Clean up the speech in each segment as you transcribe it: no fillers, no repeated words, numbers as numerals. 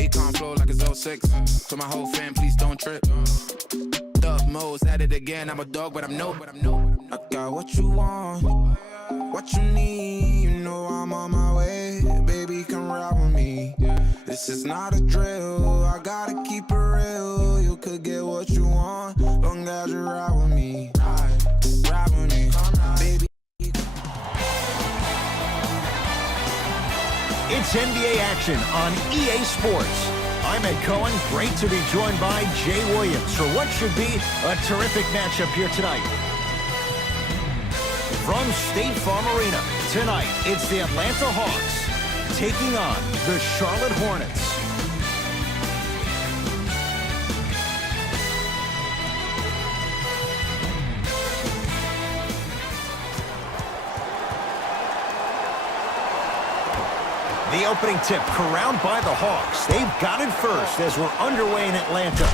Econ flow like it's '06. To my whole fam, please don't trip. Dub modes at it again. I'm a dog, but I'm no. I got what you want, what you need. You know I'm on my way. Baby, come ride with me. This is not a drill. I gotta keep it real. You could get what you want, long as you ride with me. Ride with me, baby. It's NBA action on EA Sports. I'm Ed Cohen. Great to be joined by Jay Williams for what should be a terrific matchup here tonight. From State Farm Arena, tonight it's the Atlanta Hawks taking on the Charlotte Hornets. The opening tip corralled by the Hawks. They've got it first as we're underway in Atlanta.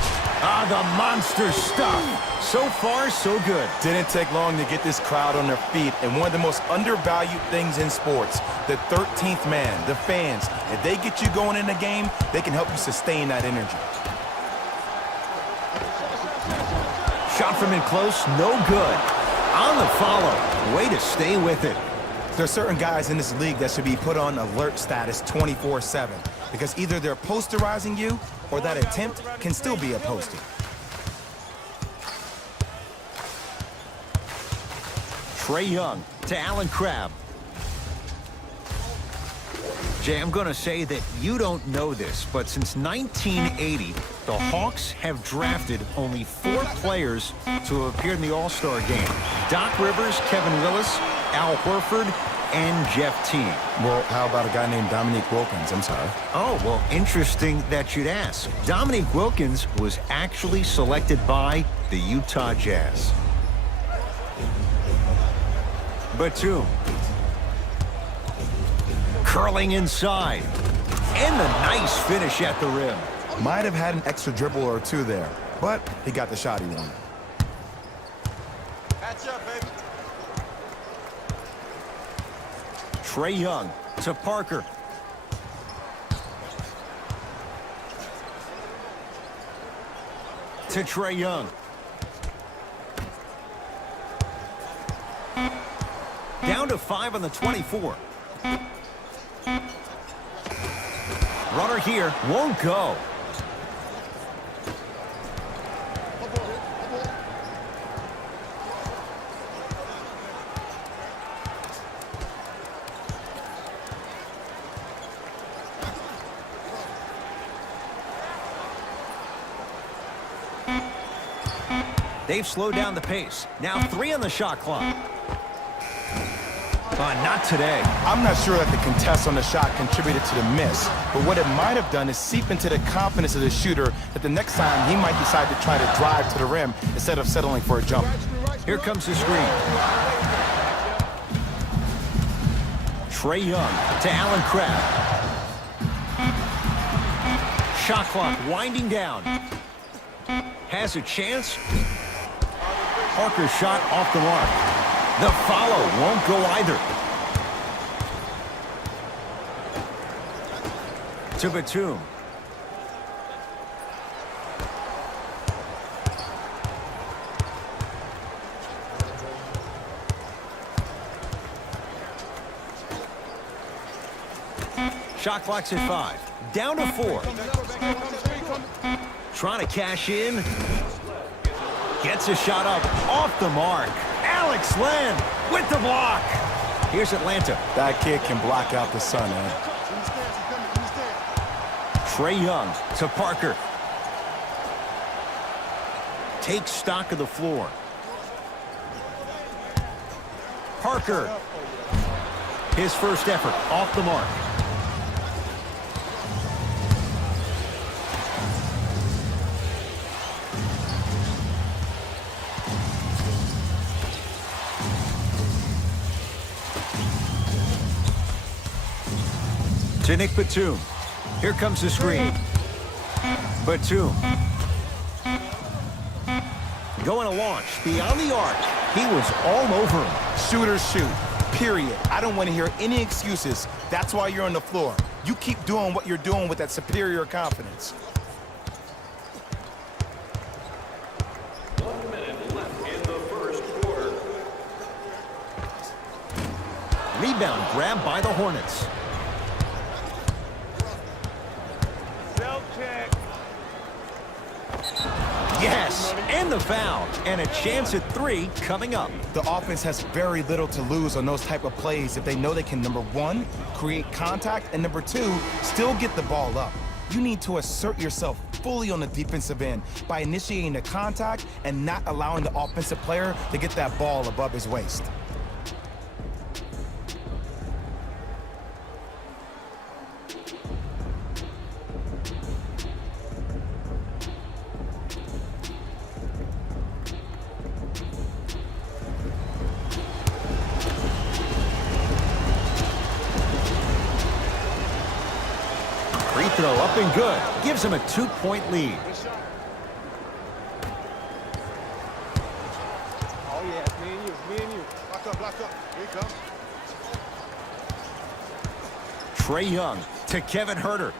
The monster stuff. So far, so good. Didn't take long to get this crowd on their feet, and one of the most undervalued things in sports, the 13th man, the fans. If they get you going in the game, they can help you sustain that energy. Shot from in close, no good. On the follow, way to stay with it. There are certain guys in this league that should be put on alert status 24/7 because either they're posterizing you or that attempt can still be a poster. Trae Young to Allen Crabbe. Jay, I'm going to say that you don't know this, but since 1980, the Hawks have drafted only 4 players to appear in the All-Star game. Doc Rivers, Kevin Willis, Al Horford, and Jeff Teague. Well, how about a guy named Dominique Wilkins? I'm sorry. Oh, well, interesting that you'd ask. Dominique Wilkins was actually selected by the Utah Jazz. Batum. Curling inside. And the nice finish at the rim. Might have had an extra dribble or two there, but he got the shot he wanted. Catch up, baby. Trae Young to Parker. To Trae Young. Down to 5 on the 24. Runner here won't go. They've slowed down the pace. Now 3 on the shot clock. Not today. I'm not sure that the contest on the shot contributed to the miss, but what it might have done is seep into the confidence of the shooter that the next time he might decide to try to drive to the rim instead of settling for a jump. Here comes the screen. Trae Young to Allen Crabbe. Shot clock winding down. Has a chance. Parker's shot off the mark. The follow won't go either. To Batum. Shot clock's at 5. Down to 4. Trying to cash in. Gets a shot up off the mark. Alex Len with the block. Here's Atlanta. That kid can block out the sun, man. Trae Young to Parker. Takes stock of the floor. Parker. His first effort off the mark. To Nick Batum. Here comes the screen. Batum. Going to launch beyond the arc. He was all over him. Shooters shoot, period. I don't want to hear any excuses. That's why you're on the floor. You keep doing what you're doing with that superior confidence. 1 minute left in the first quarter. Rebound grab by the Hornets. Self-check. Yes, and the foul. And a chance at 3 coming up. The offense has very little to lose on those type of plays if they know they can, number one, create contact, and number two, still get the ball up. You need to assert yourself fully on the defensive end by initiating the contact and not allowing the offensive player to get that ball above his waist. Free throw up and good. Gives him a 2-point lead. Oh, yeah, it's me and you. Me and you. Lock up. Here you come. Trae Young to Kevin Huerter.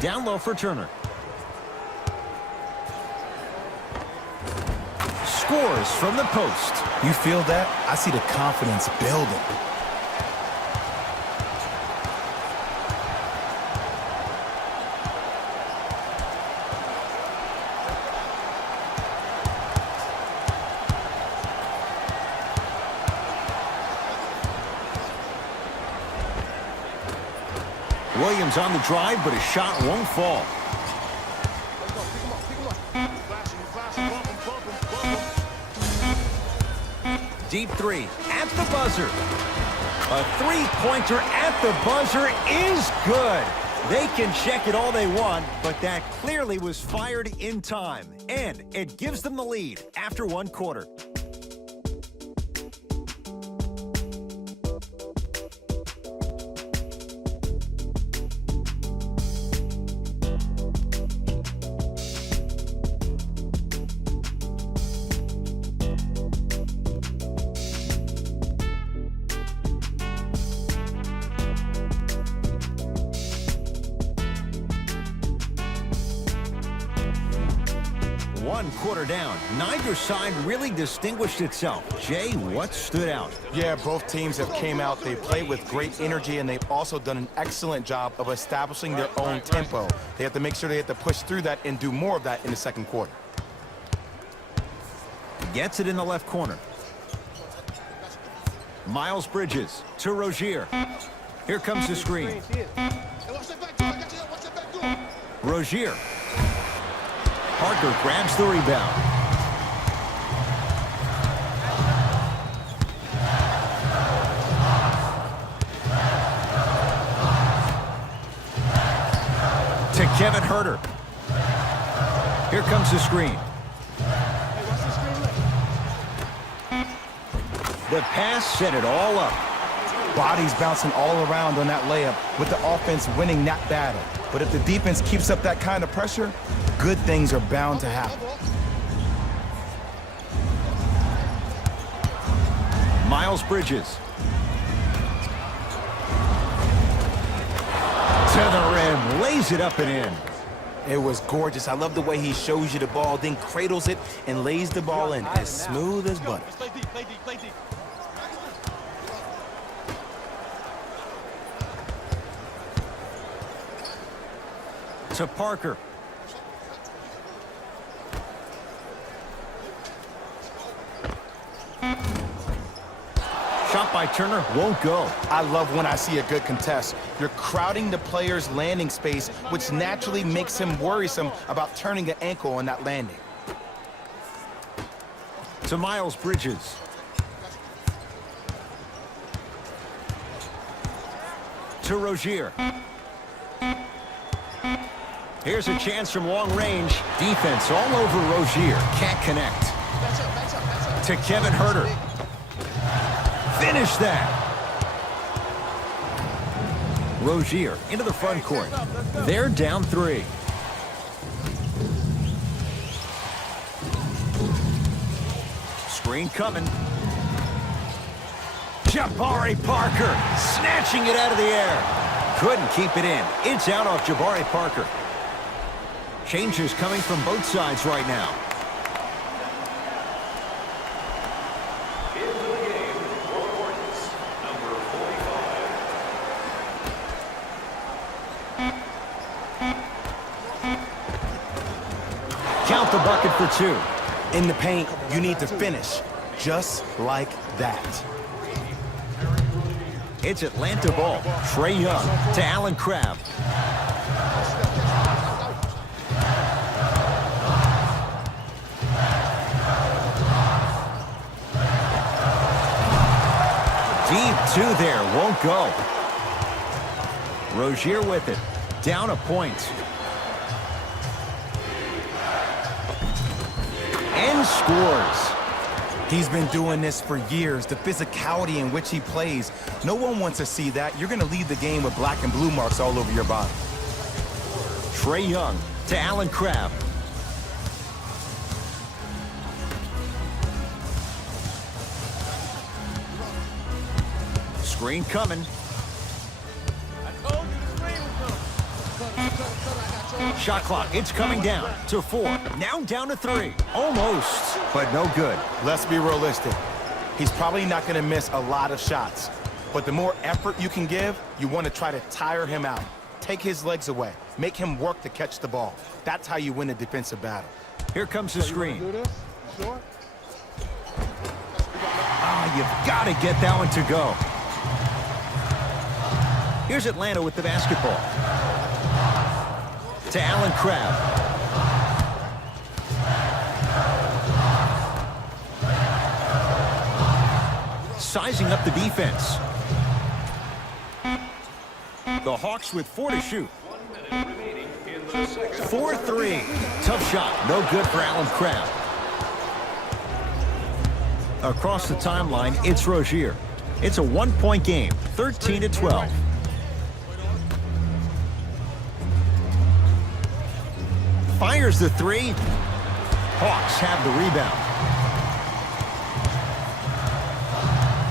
Down low for Turner. Scores from the post. You feel that? I see the confidence building. Williams on the drive, but his shot won't fall. Deep 3 at the buzzer. A 3-pointer at the buzzer is good. They can check it all they want, but that clearly was fired in time. And it gives them the lead after 1 quarter. One quarter down. Neither side really distinguished itself. Jay, what stood out? Yeah, both teams have came out. They played with great energy, and they've also done an excellent job of establishing their own tempo. They have to make sure they have to push through that and do more of that in the second quarter. Gets it in the left corner. Miles Bridges to Rozier. Here comes the screen. Rozier. Parker grabs the rebound. To Kevin Huerter. Here comes the screen. The pass set it all up. Bodies bouncing all around on that layup with the offense winning that battle. But if the defense keeps up that kind of pressure, good things are bound to happen. Miles Bridges. To the rim, lays it up and in. It was gorgeous. I love the way he shows you the ball, then cradles it and lays the ball in as smooth as butter. Play deep. To Parker. Shot by Turner won't go. I love when I see a good contest. You're crowding the player's landing space, which naturally makes him worrisome about turning an ankle on that landing. To Miles Bridges. To Rozier. Here's a chance from long range. Defense all over Rozier. Can't connect. To Kevin Huerter. Finish that. Rozier into the front court. They're down 3. Screen coming. Jabari Parker snatching it out of the air. Couldn't keep it in. It's out off Jabari Parker. Changes coming from both sides right now. Into the game for Hornets, number 45. Count the bucket for 2. In the paint, you need to finish just like that. It's Atlanta ball. Trae Young to Allen Crabbe. Deep 2 there, won't go. Rozier with it. Down a point. And scores. He's been doing this for years. The physicality in which he plays, no one wants to see that. You're going to lead the game with black and blue marks all over your body. Trae Young to Allen Crabbe. Screen coming. Shot clock, it's coming down to 4. Now down to 3. Almost, but no good. Let's be realistic. He's probably not going to miss a lot of shots. But the more effort you can give, you want to try to tire him out. Take his legs away. Make him work to catch the ball. That's how you win a defensive battle. Here comes the screen. Do this? Sure. Ah, you've got to get that one to go. Here's Atlanta with the basketball. To Allen Crabbe. Sizing up the defense. The Hawks with 4 to shoot. 1 minute remaining in the second. 4-3. Tough shot. No good for Allen Crabbe. Across the timeline, it's Rozier. It's a 1-point game. 13-12. Fires the 3. Hawks have the rebound.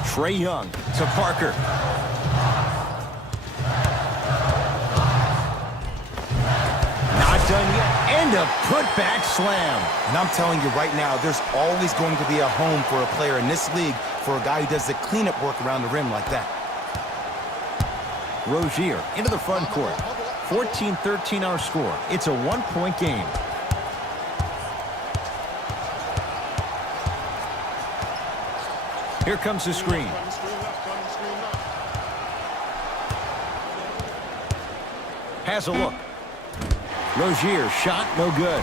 Trae Young to Parker. Not done yet. And a putback slam. And I'm telling you right now, there's always going to be a home for a player in this league for a guy who does the cleanup work around the rim like that. Rozier into the front court. 14-13 our score. It's a 1-point game. Here comes the screen. Has a look. Rozier shot no good.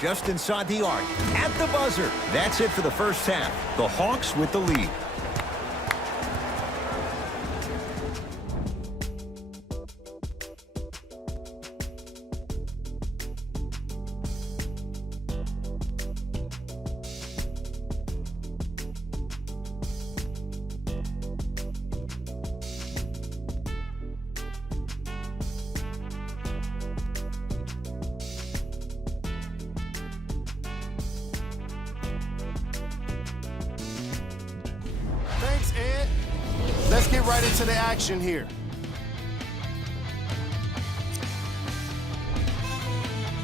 Just inside the arc. At the buzzer. That's it for the first half. The Hawks with the lead. Thanks, Ed. Let's get right into the action here.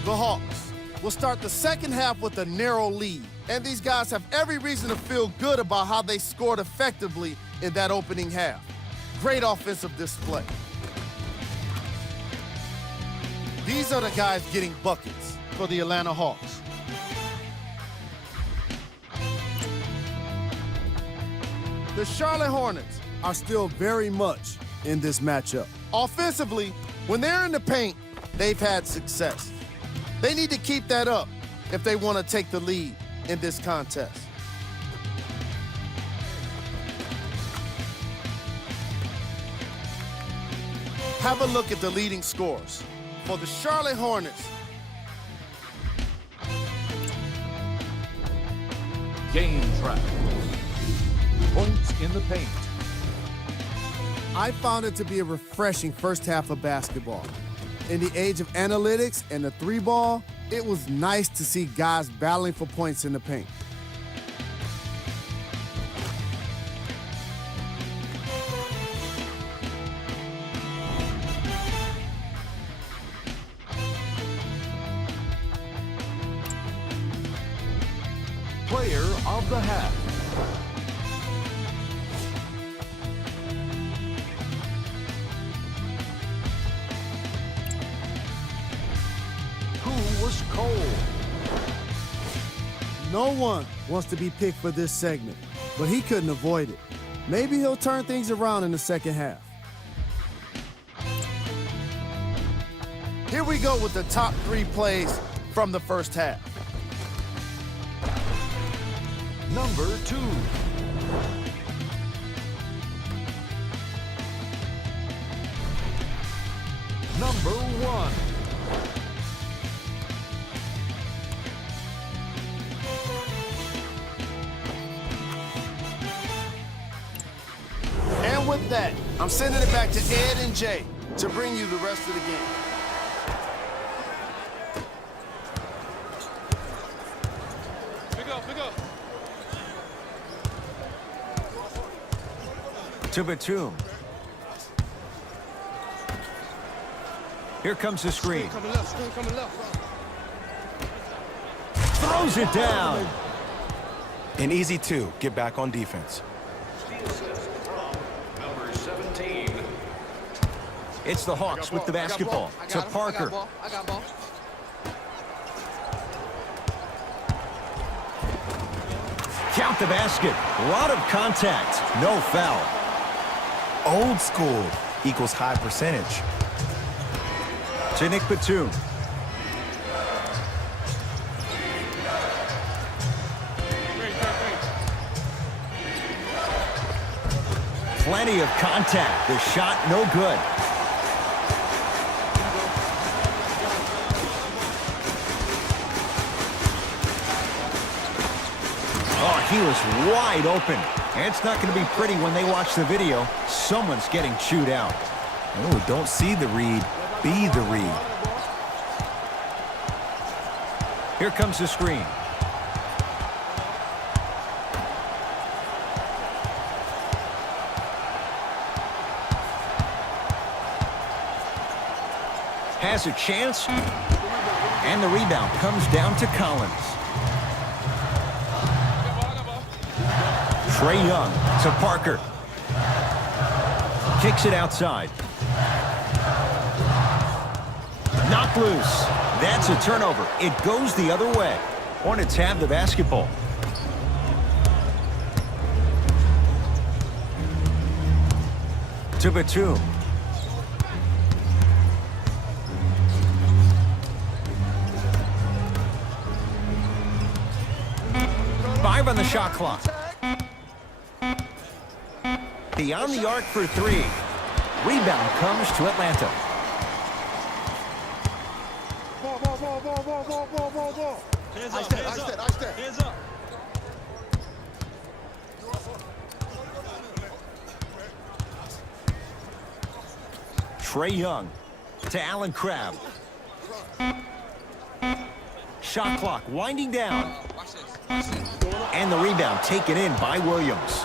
The Hawks will start the second half with a narrow lead, and these guys have every reason to feel good about how they scored effectively in that opening half. Great offensive display. These are the guys getting buckets for the Atlanta Hawks. The Charlotte Hornets are still very much in this matchup. Offensively, when they're in the paint, they've had success. They need to keep that up if they want to take the lead in this contest. Have a look at the leading scores. For the Charlotte Hornets, Game track. Points in the paint. I found it to be a refreshing first half of basketball. In the age of analytics and the 3-ball, It was nice to see guys battling for points in the paint. Player of the half. Who was cold? No one wants to be picked for this segment, but he couldn't avoid it. Maybe he'll turn things around in the second half. Here we go with the top 3 plays from the first half. Number 2. Number 1. And with that, I'm sending it back to Ed and Jay to bring you the rest of the game. Pick up. To Batum. Here comes the screen. Coming left, screen coming left. Throws it down. An easy 2. Get back on defense. Steal assist from number 17. It's the Hawks with the basketball. To Parker. I got ball. Count the basket. A lot of contact. No foul. Old school equals high percentage. To Nick Batum. Plenty of contact. The shot no good. Oh, he was wide open. And it's not going to be pretty when they watch the video. Someone's getting chewed out. Oh, don't see the read. Be the read. Here comes the screen. Has a chance. And the rebound comes down to Collins. Trae Young to Parker. Kicks it outside. Knocked loose. That's a turnover. It goes the other way. Hornets have the basketball. To Batum. Five on the shot clock. Beyond the arc for 3. Rebound comes to Atlanta. Ball. Hands up. Trae Young to Allen Crabbe. Shot clock winding down. And the rebound taken in by Williams.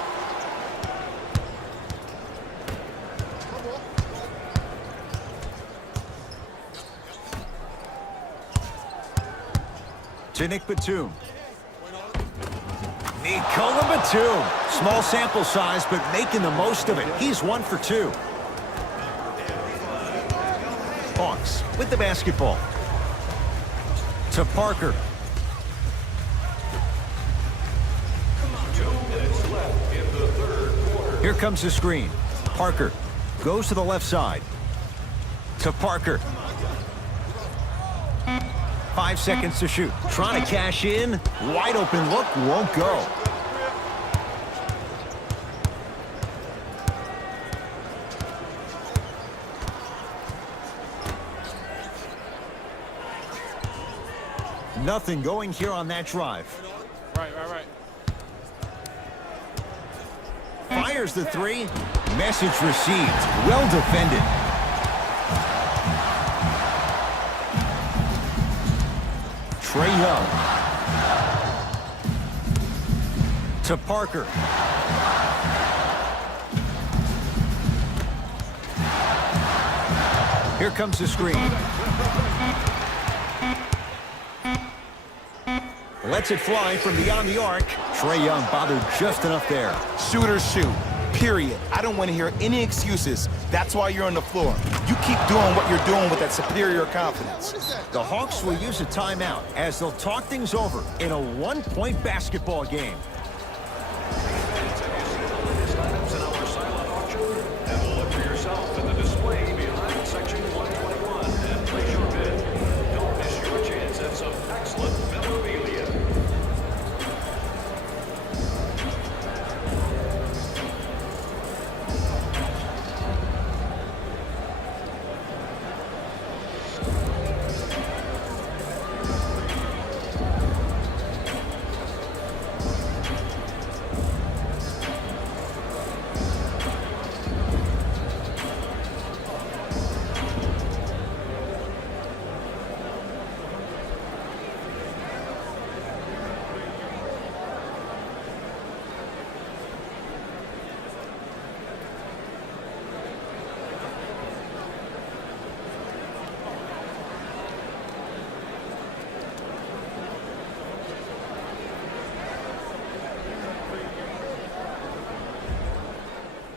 To Nick Batum. Nikola Batum. Small sample size, but making the most of it. He's 1 for 2. Hawks with the basketball. To Parker. 2 minutes left in the third quarter. Here comes the screen. Parker goes to the left side. To Parker. 5 seconds to shoot. Trying to cash in. Wide open look. Won't go. Nothing going here on that drive. Right. Fires the 3. Message received. Well defended. Trae Young. To Parker. Here comes the screen. Lets it fly from beyond the arc. Trae Young bothered just enough there. Shooters shoot. Period. I don't want to hear any excuses. That's why you're on the floor. You keep doing what you're doing with that superior confidence. The Hawks will use a timeout as they'll talk things over in a one-point basketball game. Items in our silent auction, and will look for yourself in the display behind section 121 and place your bid. Don't miss your chance at some excellent memorabilia.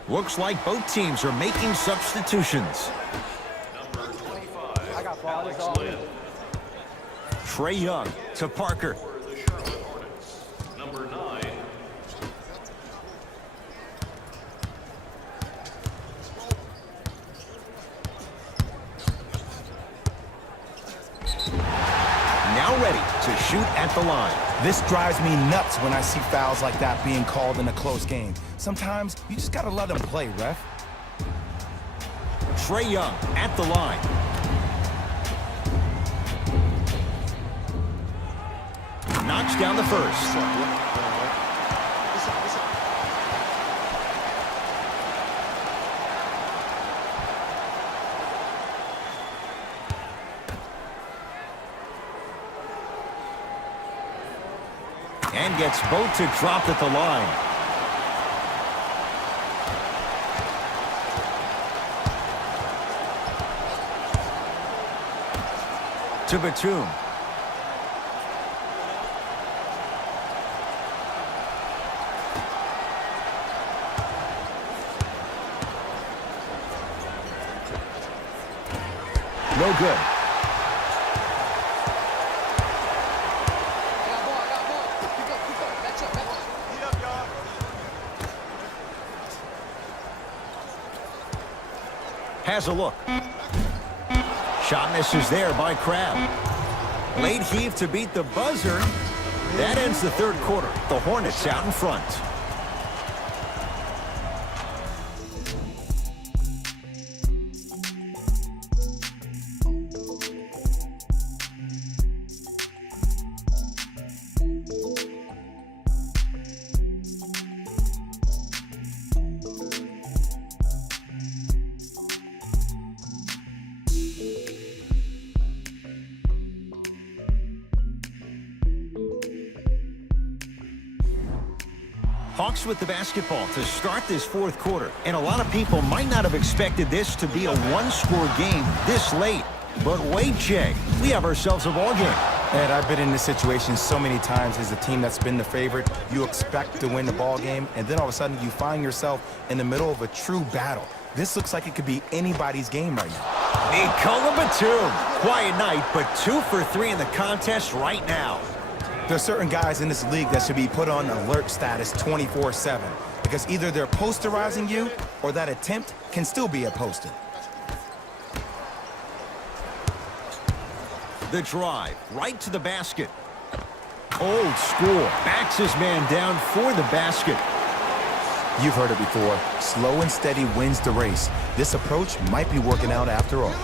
Looks like both teams are making substitutions. Number 25, Alex Lynn. Trae Young to Parker. For the Charlotte Hornets. Number 9, Now ready to shoot at the line. This drives me nuts when I see fouls like that being called in a close game. Sometimes you just gotta let them play, ref. Trae Young at the line. Knocks down the first. And gets both to drop at the line. To Batum. No good. Has a look. Shot misses there by Crabbe. Late heave to beat the buzzer. That ends the third quarter. The Hornets out in front. Hawks with the basketball to start this fourth quarter. And a lot of people might not have expected this to be a one-score game this late. But wait, Jay, we have ourselves a ball game. Ed, I've been in this situation so many times as a team that's been the favorite. You expect to win the ball game, and then all of a sudden you find yourself in the middle of a true battle. This looks like it could be anybody's game right now. Nicola Batum. Quiet night, but 2 for 3 in the contest right now. There are certain guys in this league that should be put on alert status 24/7 because either they're posterizing you or that attempt can still be a poster. The drive, right to the basket. Old school, backs his man down for the basket. You've heard it before. Slow and steady wins the race. This approach might be working out after all.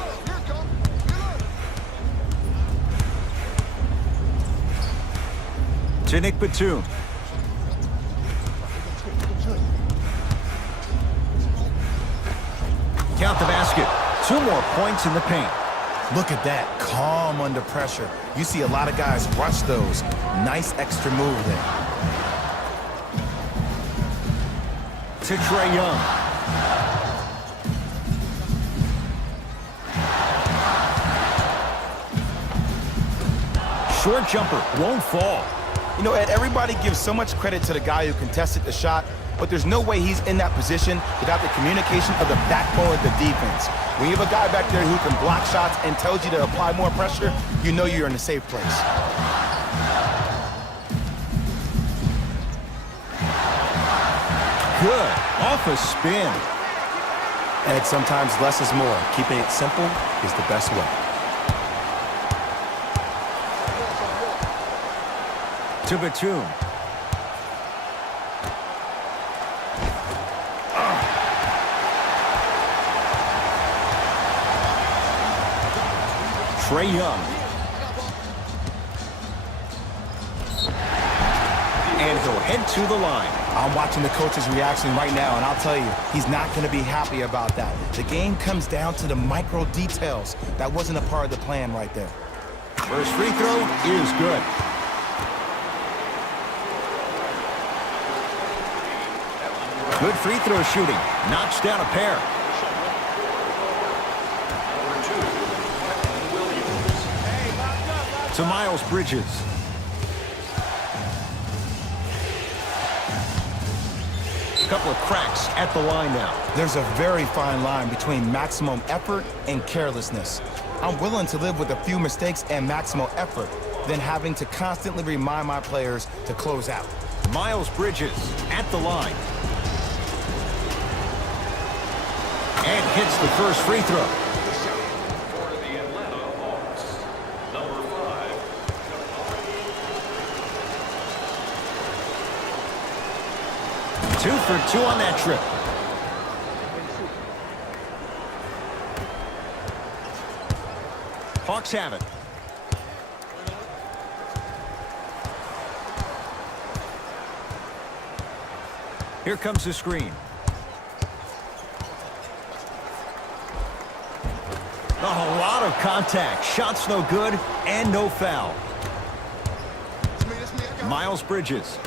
To Nick Batum. Count the basket. 2 more points in the paint. Look at that, calm under pressure. You see a lot of guys rush those. Nice extra move there. To Trae Young. Short jumper won't fall. You know, Ed, everybody gives so much credit to the guy who contested the shot, but there's no way he's in that position without the communication of the backbone of the defense. When you have a guy back there who can block shots and tells you to apply more pressure, you know you're in a safe place. Good. Off a spin. Ed, sometimes less is more. Keeping it simple is the best way. To Batum. Trae Young. And he'll head to the line. I'm watching the coach's reaction right now, and I'll tell you, he's not going to be happy about that. The game comes down to the micro details. That wasn't a part of the plan right there. First free throw is good. Good free throw shooting. Knocks down a pair. To Miles Bridges. A couple of cracks at the line now. There's a very fine line between maximum effort and carelessness. I'm willing to live with a few mistakes and maximal effort than having to constantly remind my players to close out. Miles Bridges at the line. And hits the first free throw. For the Atlanta Hawks, number 5. 2 for 2 on that trip. Hawks have it. Here comes the screen. Oh, a lot of contact. Shots no good and no foul. Miles Bridges.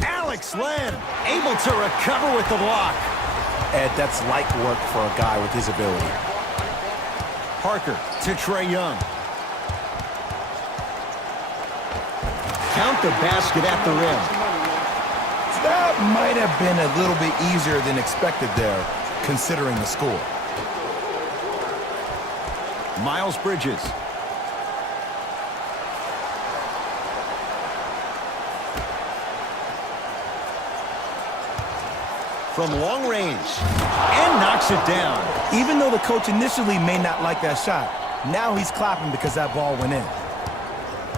Alex Len able to recover with the block. Ed, that's light work for a guy with his ability. Parker to Trae Young. Count the basket at the rim. That might have been a little bit easier than expected there, considering the score. Miles Bridges. From long range. And knocks it down. Even though the coach initially may not like that shot, now he's clapping because that ball went in.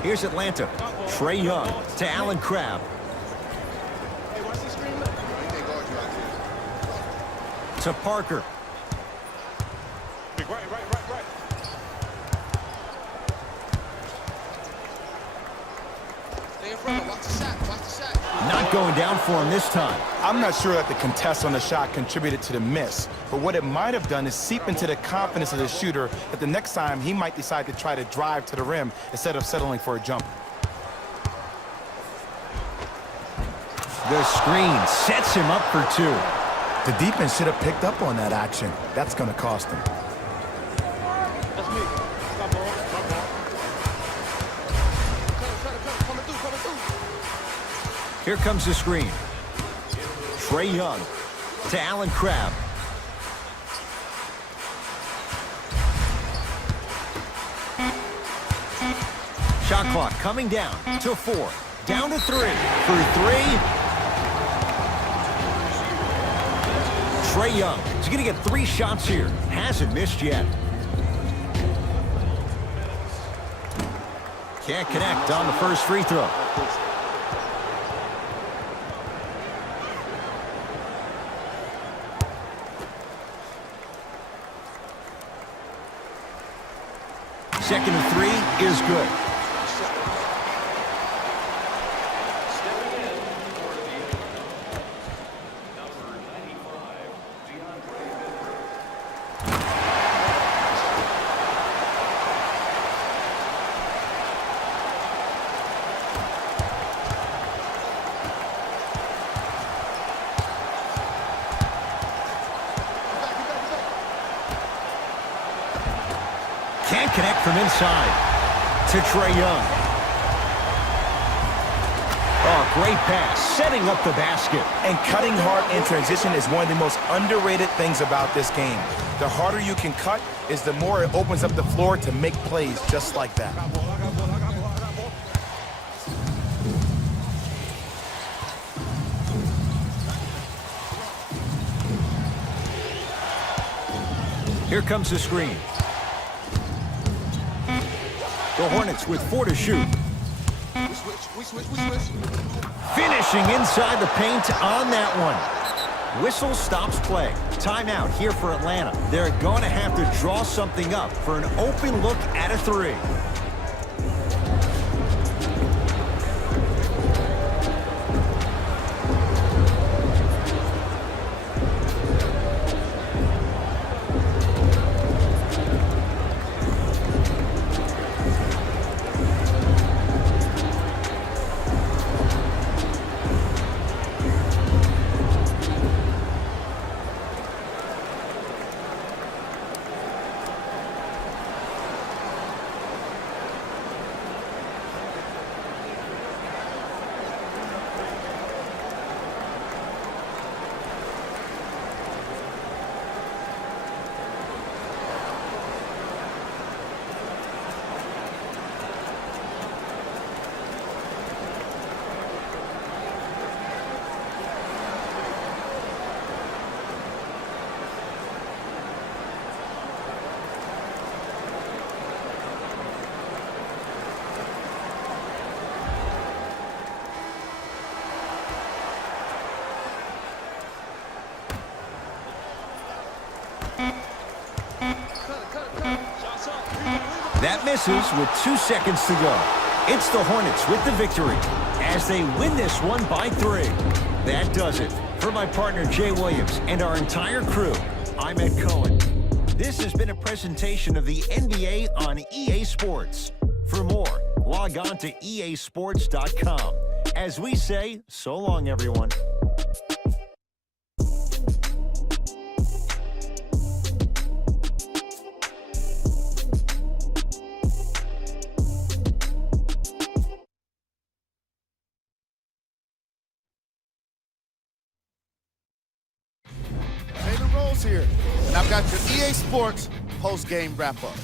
Here's Atlanta. Trae Young to Allen Crabbe. To Parker. Right. Stay in front. Watch the shot. Not going down for him this time. I'm not sure that the contest on the shot contributed to the miss, but what it might have done is seep into the confidence of the shooter that the next time he might decide to try to drive to the rim instead of settling for a jumper. The screen sets him up for 2. The defense should have picked up on that action. That's going to cost him. That's me. Stop ball. Coming through. Here comes the screen. Trae Young to Allen Crabbe. Shot clock coming down to 4. Down to 3. For 3. Trae Young is going to get 3 shots here. Hasn't missed yet. Can't connect on the first free throw. Second and 3 is good. connect from inside to Trae Young. Oh, great pass, setting up the basket. And cutting hard in transition is one of the most underrated things about this game. The harder you can cut is the more it opens up the floor to make plays just like that. Here comes the screen. The Hornets with 4 to shoot. We switch. Finishing inside the paint on that one. Whistle stops play. Timeout here for Atlanta. They're going to have to draw something up for an open look at a 3. That misses with 2 seconds to go. It's the Hornets with the victory as they win this one by 3. That does it. For my partner Jay Williams and our entire crew, I'm Ed Cohen. This has been a presentation of the NBA on EA Sports. For more, log on to easports.com. As we say, so long, everyone. Here, and I've got your EA Sports post-game wrap-up.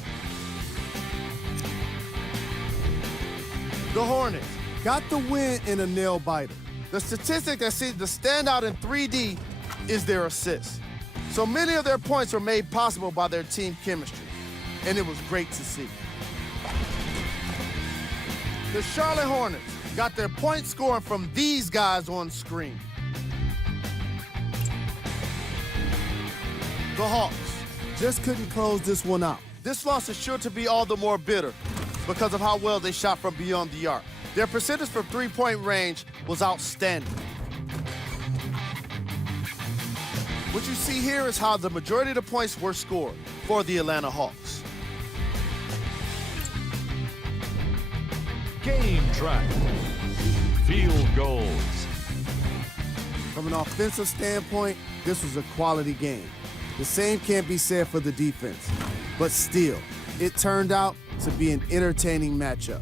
The Hornets got the win in a nail-biter. The statistic that seems to stand out in 3D is their assists. So many of their points were made possible by their team chemistry, and it was great to see. The Charlotte Hornets got their point scoring from these guys on screen. The Hawks just couldn't close this one out. This loss is sure to be all the more bitter because of how well they shot from beyond the arc. Their percentage from three-point range was outstanding. What you see here is how the majority of the points were scored for the Atlanta Hawks. Game track. Field goals. From an offensive standpoint, this was a quality game. The same can't be said for the defense, but still, it turned out to be an entertaining matchup.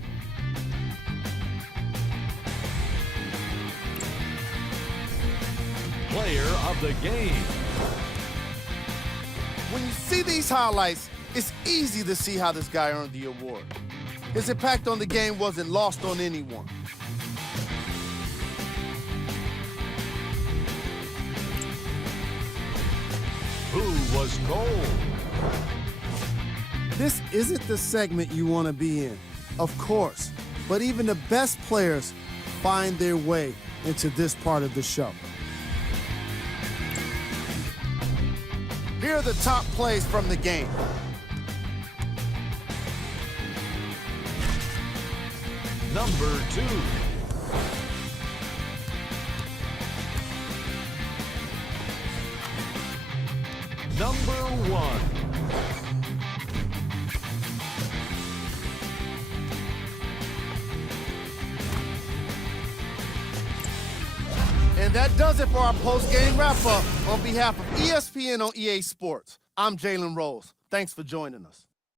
Player of the game. When you see these highlights, it's easy to see how this guy earned the award. His impact on the game wasn't lost on anyone. Who was gold? This isn't the segment you want to be in, of course, but even the best players find their way into this part of the show. Here are the top plays from the game. Number 2. Number 1. And that does it for our post-game wrap-up. On behalf of ESPN on EA Sports, I'm Jalen Rose. Thanks for joining us.